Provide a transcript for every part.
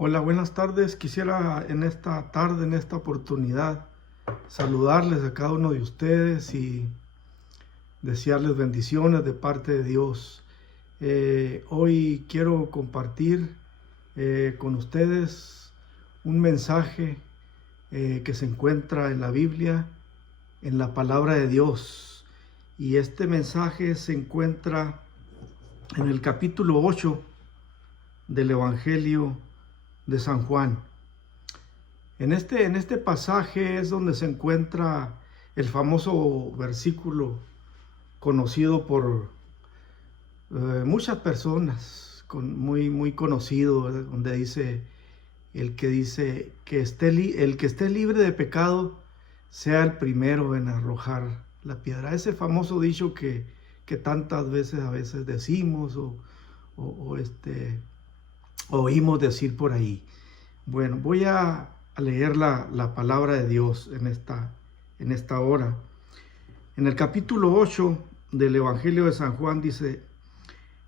Hola, buenas tardes. Quisiera en esta tarde, en esta oportunidad, saludarles a cada uno de ustedes y desearles bendiciones de parte de Dios. Hoy quiero compartir con ustedes un mensaje que se encuentra en la Biblia, en la palabra de Dios. Y este mensaje se encuentra en el capítulo 8 del Evangelio de San Juan. En este pasaje es donde se encuentra el famoso versículo conocido por muchas personas, muy conocido, ¿verdad? Donde dice que el que esté libre de pecado sea el primero en arrojar la piedra. Ese famoso dicho que tantas veces a veces decimos o oímos decir por ahí. Bueno, voy a leer la palabra de Dios en esta hora. En el capítulo 8 del Evangelio de San Juan dice,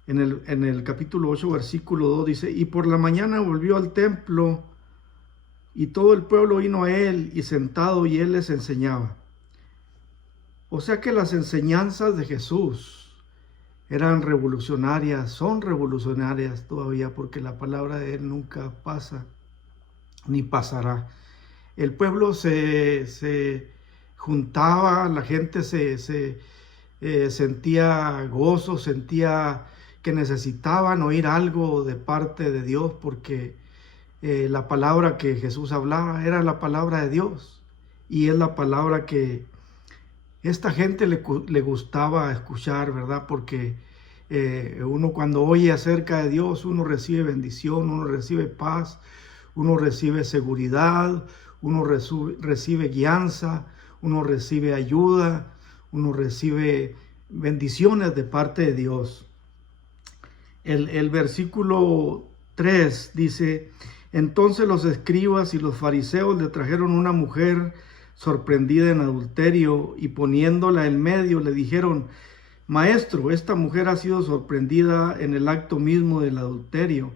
en el capítulo 8, versículo 2 dice, y por la mañana volvió al templo y todo el pueblo vino a él y sentado y él les enseñaba. O sea que las enseñanzas de Jesús eran revolucionarias, son revolucionarias todavía, porque la palabra de él nunca pasa ni pasará. El pueblo se juntaba, la gente se sentía gozo, sentía que necesitaban oír algo de parte de Dios, porque la palabra que Jesús hablaba era la palabra de Dios, y es la palabra que esta gente le gustaba escuchar, ¿verdad? Porque uno cuando oye acerca de Dios, uno recibe bendición, uno recibe paz, uno recibe seguridad, uno recibe guianza, uno recibe ayuda, uno recibe bendiciones de parte de Dios. El versículo 3 dice, entonces los escribas y los fariseos le trajeron una mujer sorprendida en adulterio y poniéndola en medio le dijeron, Maestro, esta mujer ha sido sorprendida en el acto mismo del adulterio.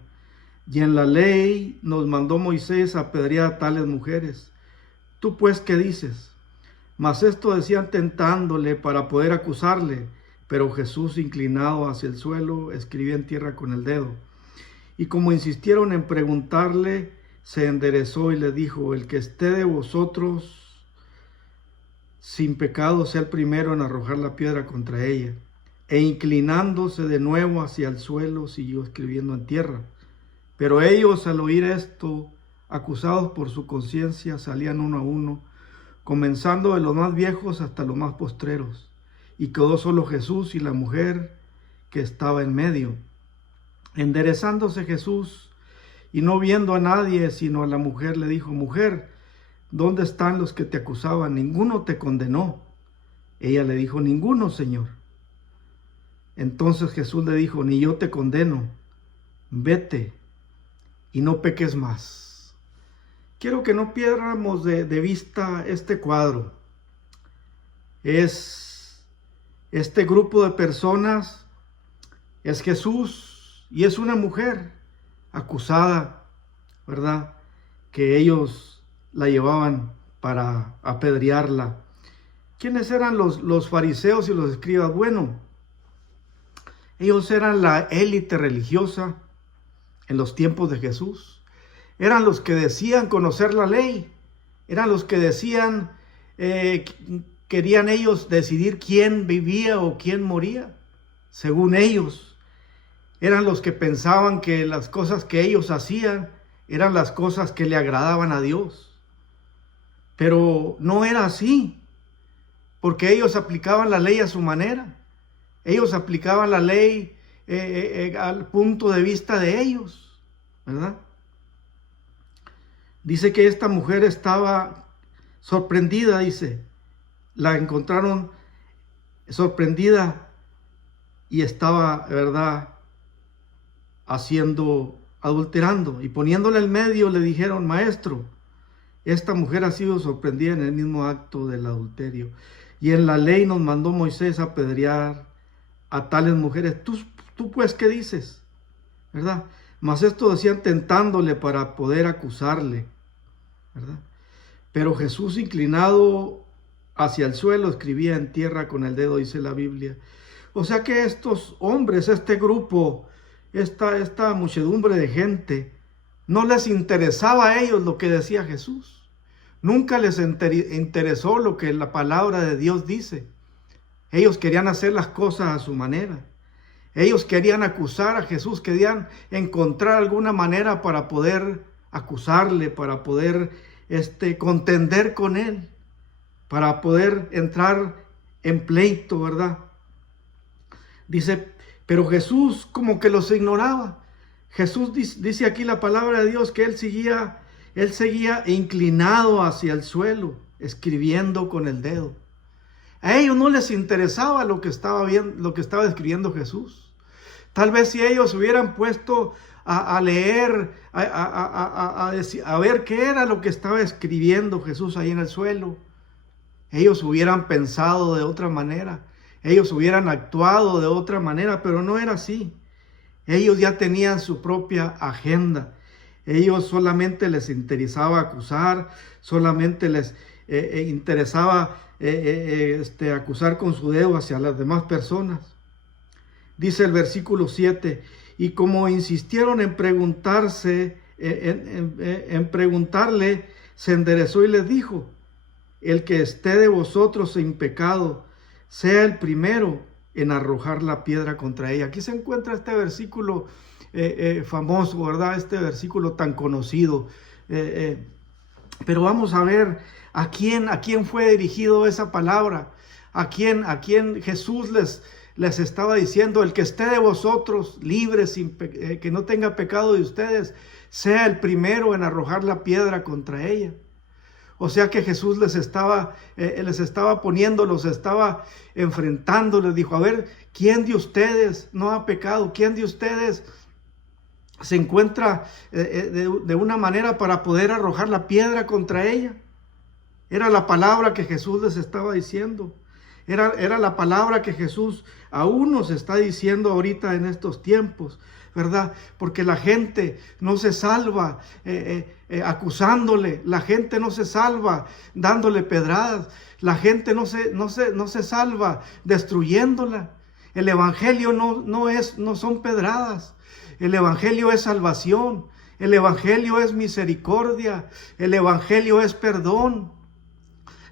Y en la ley nos mandó Moisés a apedrear a tales mujeres. ¿Tú pues qué dices? Mas esto decían tentándole para poder acusarle. Pero Jesús, inclinado hacia el suelo, escribía en tierra con el dedo. Y como insistieron en preguntarle, se enderezó y le dijo, el que esté de vosotros sin pecado sea el primero en arrojar la piedra contra ella. E inclinándose de nuevo hacia el suelo, siguió escribiendo en tierra. Pero ellos, al oír esto, acusados por su conciencia, salían uno a uno, comenzando de los más viejos hasta los más postreros. Y quedó solo Jesús y la mujer que estaba en medio. Enderezándose Jesús y no viendo a nadie, sino a la mujer, le dijo, Mujer, ¿dónde están los que te acusaban? Ninguno te condenó. Ella le dijo, Ninguno, Señor. Entonces Jesús le dijo, Ni yo te condeno. Vete y no peques más. Quiero que no pierdas de vista este cuadro. Es este grupo de personas, es Jesús y es una mujer acusada, ¿verdad? Que ellos la llevaban para apedrearla. ¿Quiénes eran los fariseos y los escribas? Bueno, ellos eran la élite religiosa en los tiempos de Jesús. Eran los que decían conocer la ley. Eran los que decían, querían ellos decidir quién vivía o quién moría, según ellos. Eran los que pensaban que las cosas que ellos hacían eran las cosas que le agradaban a Dios. Pero no era así, porque ellos aplicaban la ley a su manera. Ellos aplicaban la ley al punto de vista de ellos, ¿verdad? Dice que esta mujer estaba sorprendida, dice. La encontraron sorprendida y estaba, ¿verdad?, adulterando. Y poniéndole en medio le dijeron, Maestro, esta mujer ha sido sorprendida en el mismo acto del adulterio. Y en la ley nos mandó Moisés a apedrear a tales mujeres. ¿Tú pues qué dices? ¿Verdad? Mas esto decían tentándole para poder acusarle, ¿verdad? Pero Jesús, inclinado hacia el suelo, escribía en tierra con el dedo, dice la Biblia. O sea que estos hombres, este grupo, esta muchedumbre de gente, no les interesaba a ellos lo que decía Jesús. Nunca les interesó lo que la palabra de Dios dice. Ellos querían hacer las cosas a su manera. Ellos querían acusar a Jesús, querían encontrar alguna manera para poder acusarle, para poder contender con él, para poder entrar en pleito, ¿verdad? Dice, pero Jesús como que los ignoraba. Jesús dice aquí la palabra de Dios que él seguía inclinado hacia el suelo, escribiendo con el dedo. A ellos no les interesaba lo que estaba escribiendo Jesús. Tal vez si ellos hubieran puesto a leer, a ver qué era lo que estaba escribiendo Jesús ahí en el suelo, ellos hubieran pensado de otra manera, ellos hubieran actuado de otra manera, pero no era así. Ellos ya tenían su propia agenda. Ellos solamente les interesaba acusar, solamente les interesaba acusar con su dedo hacia las demás personas. Dice el versículo 7, y como insistieron en preguntarle, se enderezó y les dijo, el que esté de vosotros sin pecado, sea el primero en arrojar la piedra contra ella. Aquí se encuentra este versículo famoso, ¿verdad? Este versículo tan conocido. Pero vamos a ver a quién fue dirigido esa palabra, a quién Jesús les estaba diciendo, el que esté de vosotros libre, que no tenga pecado de ustedes, sea el primero en arrojar la piedra contra ella. O sea que Jesús les estaba poniendo, los estaba enfrentando, les dijo, a ver, ¿quién de ustedes no ha pecado? ¿Quién de ustedes se encuentra de una manera para poder arrojar la piedra contra ella? Era la palabra que Jesús les estaba diciendo. Era la palabra que Jesús aún nos está diciendo ahorita en estos tiempos, ¿verdad? Porque la gente no se salva acusándole, la gente no se salva dándole pedradas, la gente no se salva destruyéndola. El evangelio no son pedradas, el evangelio es salvación, el evangelio es misericordia, el evangelio es perdón.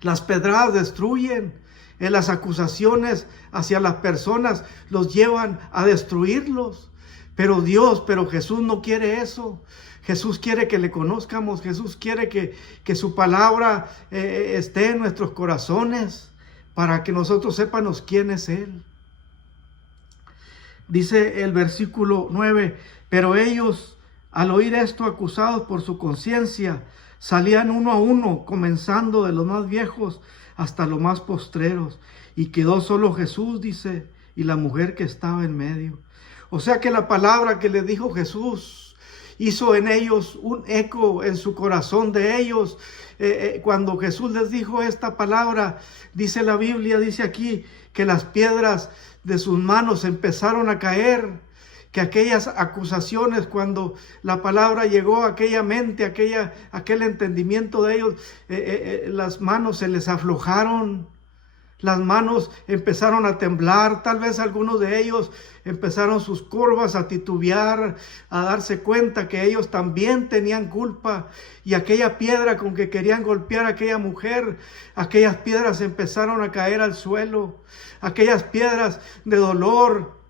Las pedradas destruyen. Las acusaciones hacia las personas los llevan a destruirlos. Pero Jesús no quiere eso. Jesús quiere que le conozcamos. Jesús quiere que su palabra esté en nuestros corazones para que nosotros sepamos quién es Él. Dice el versículo 9, pero ellos, al oír esto, acusados por su conciencia, salían uno a uno, comenzando de los más viejos hasta los más postreros, y quedó solo Jesús, dice, y la mujer que estaba en medio. O sea que la palabra que les dijo Jesús hizo en ellos un eco en su corazón de ellos. Cuando Jesús les dijo esta palabra, dice la Biblia, dice aquí, que las piedras de sus manos empezaron a caer, que aquellas acusaciones, cuando la palabra llegó a aquella mente, aquel entendimiento de ellos, las manos se les aflojaron, las manos empezaron a temblar, tal vez algunos de ellos empezaron sus curvas a titubear, a darse cuenta que ellos también tenían culpa, y aquella piedra con que querían golpear a aquella mujer, aquellas piedras empezaron a caer al suelo, aquellas piedras de dolor,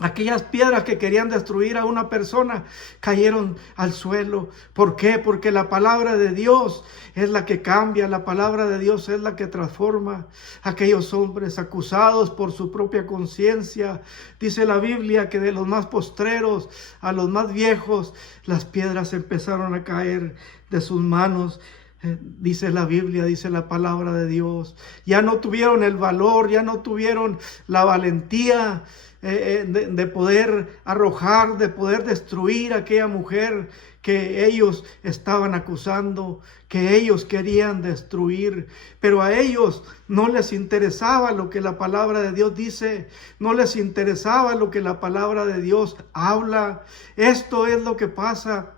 aquellas piedras que querían destruir a una persona cayeron al suelo. ¿Por qué? Porque la palabra de Dios es la que cambia, la palabra de Dios es la que transforma. Aquellos hombres acusados por su propia conciencia, dice la Biblia que de los más postreros a los más viejos, las piedras empezaron a caer de sus manos. Dice la Biblia, dice la palabra de Dios. Ya no tuvieron el valor, ya no tuvieron la valentía de poder arrojar, de poder destruir a aquella mujer que ellos estaban acusando, que ellos querían destruir. Pero a ellos no les interesaba lo que la palabra de Dios dice, no les interesaba lo que la palabra de Dios habla. Esto es lo que pasa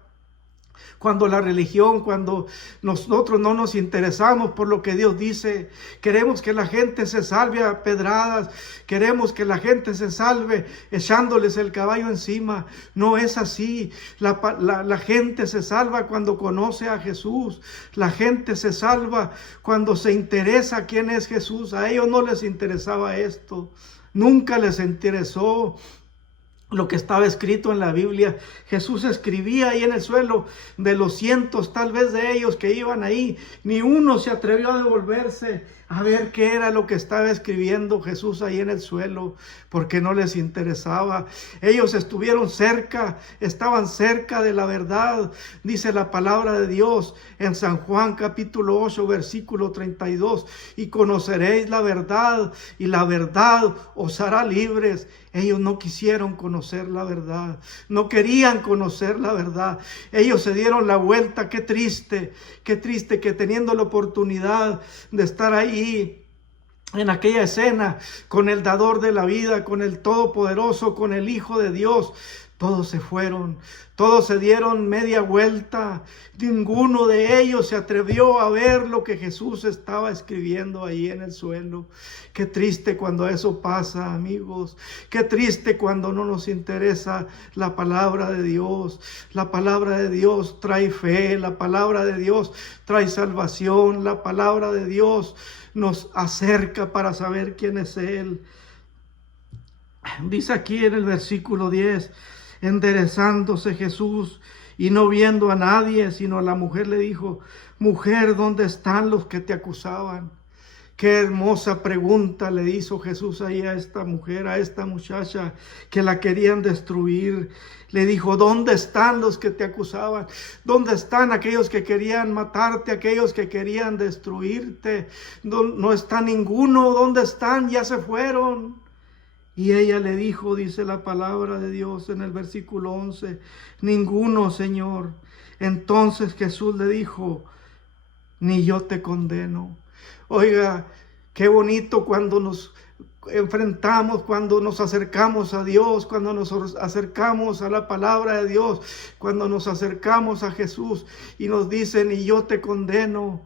cuando la religión, cuando nosotros no nos interesamos por lo que Dios dice. Queremos que la gente se salve a pedradas, queremos que la gente se salve echándoles el caballo encima. No es así. La gente se salva cuando conoce a Jesús. La gente se salva cuando se interesa quién es Jesús. A ellos no les interesaba esto. Nunca les interesó lo que estaba escrito en la Biblia. Jesús escribía ahí en el suelo. De los cientos tal vez de ellos que iban ahí, ni uno se atrevió a devolverse a ver qué era lo que estaba escribiendo Jesús ahí en el suelo, porque no les interesaba. Ellos estuvieron cerca, estaban cerca de la verdad. Dice la palabra de Dios en San Juan capítulo 8 versículo 32, y conoceréis la verdad, y la verdad os hará libres. Ellos no quisieron conocer la verdad, no querían conocer la verdad. Ellos se dieron la vuelta. Qué triste que teniendo la oportunidad de estar ahí en aquella escena con el dador de la vida, con el Todopoderoso, con el Hijo de Dios, todos se fueron, todos se dieron media vuelta. Ninguno de ellos se atrevió a ver lo que Jesús estaba escribiendo ahí en el suelo. Qué triste cuando eso pasa, amigos. Qué triste cuando no nos interesa la palabra de Dios. La palabra de Dios trae fe, la palabra de Dios trae salvación, la palabra de Dios nos acerca para saber quién es Él. Dice aquí en el versículo 10, enderezándose Jesús y no viendo a nadie, sino a la mujer, le dijo: mujer, ¿dónde están los que te acusaban? Qué hermosa pregunta le hizo Jesús ahí a esta mujer, a esta muchacha que la querían destruir. Le dijo: ¿dónde están los que te acusaban? ¿Dónde están aquellos que querían matarte, aquellos que querían destruirte? No está ninguno. ¿Dónde están? Ya se fueron. Y ella le dijo, dice la palabra de Dios en el versículo 11, ninguno, Señor. Entonces Jesús le dijo: ni yo te condeno. Oiga, qué bonito cuando nos enfrentamos, cuando nos acercamos a Dios, cuando nos acercamos a la palabra de Dios, cuando nos acercamos a Jesús y nos dice: ni yo te condeno.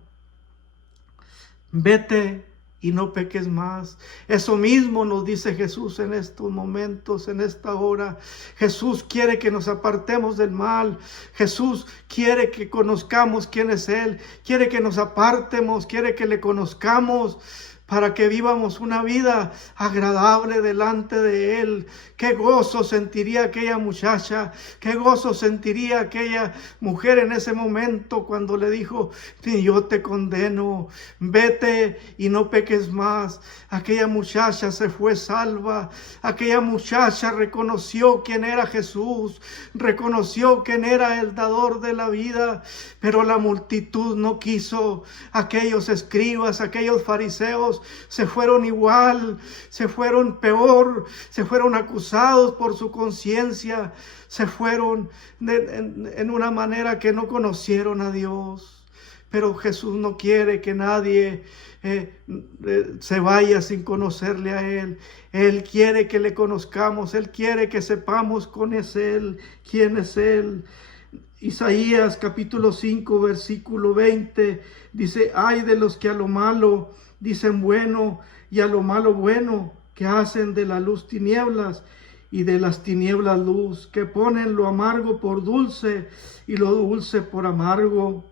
Vete y no peques más. Eso mismo nos dice Jesús en estos momentos, en esta hora. Jesús quiere que nos apartemos del mal. Jesús quiere que conozcamos quién es Él. Quiere que nos apartemos, quiere que le conozcamos para que vivamos una vida agradable delante de Él. Qué gozo sentiría aquella muchacha, qué gozo sentiría aquella mujer en ese momento cuando le dijo: ni yo te condeno, vete y no peques más. Aquella muchacha se fue salva, aquella muchacha reconoció quién era Jesús, reconoció quién era el dador de la vida, pero la multitud no quiso. Aquellos escribas, aquellos fariseos se fueron igual, se fueron peor, se fueron acusados por su conciencia, se fueron en una manera que no conocieron a Dios. Pero Jesús no quiere que nadie se vaya sin conocerle a Él. Él quiere que le conozcamos, Él quiere que sepamos quién es Él. Isaías capítulo 5 versículo 20 dice: ay de los que a lo malo dicen bueno, y a lo malo bueno, que hacen de la luz tinieblas y de las tinieblas luz, que ponen lo amargo por dulce y lo dulce por amargo.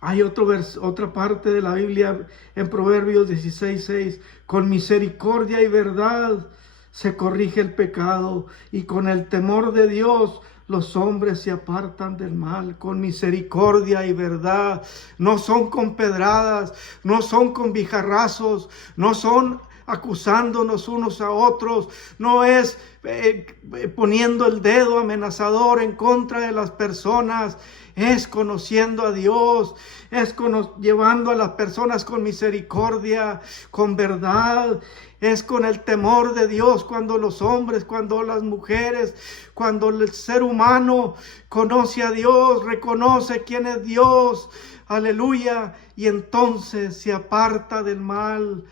Hay otra parte de la Biblia en Proverbios 16:6, con misericordia y verdad se corrige el pecado, y con el temor de Dios los hombres se apartan del mal. Con misericordia y verdad, no son con pedradas, no son con bijarrazos, no son acusándonos unos a otros, no es poniendo el dedo amenazador en contra de las personas, es conociendo a Dios, es llevando a las personas con misericordia, con verdad, es con el temor de Dios, cuando los hombres, cuando las mujeres, cuando el ser humano conoce a Dios, reconoce quién es Dios, aleluya, y entonces se aparta del mal.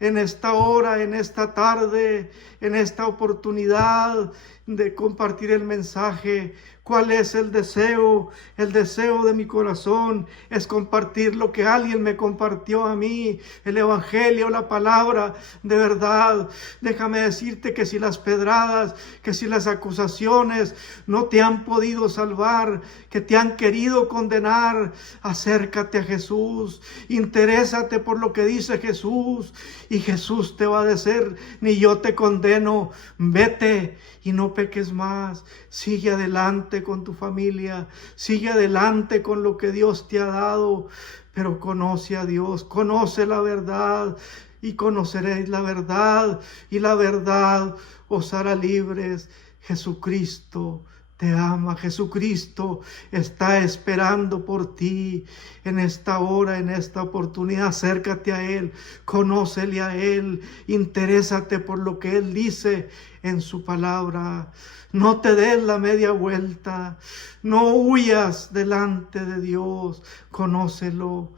En esta hora, en esta tarde, en esta oportunidad de compartir el mensaje, ¿cuál es el deseo? El deseo de mi corazón es compartir lo que alguien me compartió a mí, el evangelio, la palabra de verdad. Déjame decirte que si las pedradas, que si las acusaciones no te han podido salvar, que te han querido condenar, acércate a Jesús, interésate por lo que dice Jesús, y Jesús te va a decir: ni yo te condeno, vete y no peques más. Sigue adelante con tu familia, sigue adelante con lo que Dios te ha dado, pero conoce a Dios, conoce la verdad, y conoceréis la verdad, y la verdad os hará libres. Jesucristo te ama, Jesucristo está esperando por ti en esta hora, en esta oportunidad. Acércate a Él, conócele a Él, interésate por lo que Él dice en su palabra. No te des la media vuelta, no huyas delante de Dios, conócelo.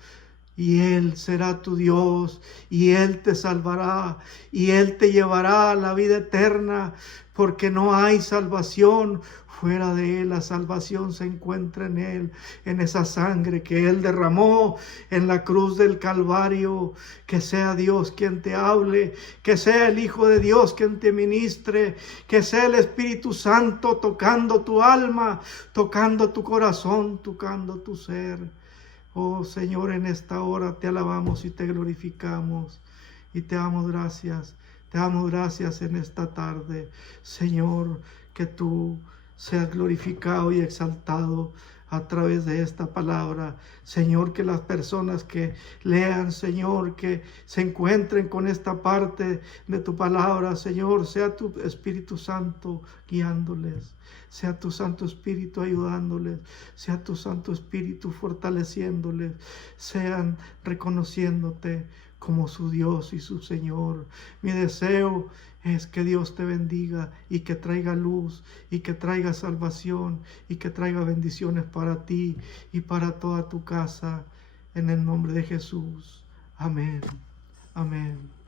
Y Él será tu Dios, y Él te salvará, y Él te llevará a la vida eterna, porque no hay salvación fuera de Él. La salvación se encuentra en Él, en esa sangre que Él derramó en la cruz del Calvario. Que sea Dios quien te hable, que sea el Hijo de Dios quien te ministre, que sea el Espíritu Santo tocando tu alma, tocando tu corazón, tocando tu ser. Oh Señor, en esta hora te alabamos y te glorificamos y te damos gracias. Te damos gracias en esta tarde, Señor, que tú seas glorificado y exaltado a través de esta palabra. Señor, que las personas que lean, Señor, que se encuentren con esta parte de tu palabra, Señor, sea tu Espíritu Santo guiándoles, sea tu Santo Espíritu ayudándoles, sea tu Santo Espíritu fortaleciéndoles, sean reconociéndote como su Dios y su Señor. Mi deseo es que Dios te bendiga y que traiga luz y que traiga salvación y que traiga bendiciones para ti y para toda tu casa. En el nombre de Jesús. Amén. Amén.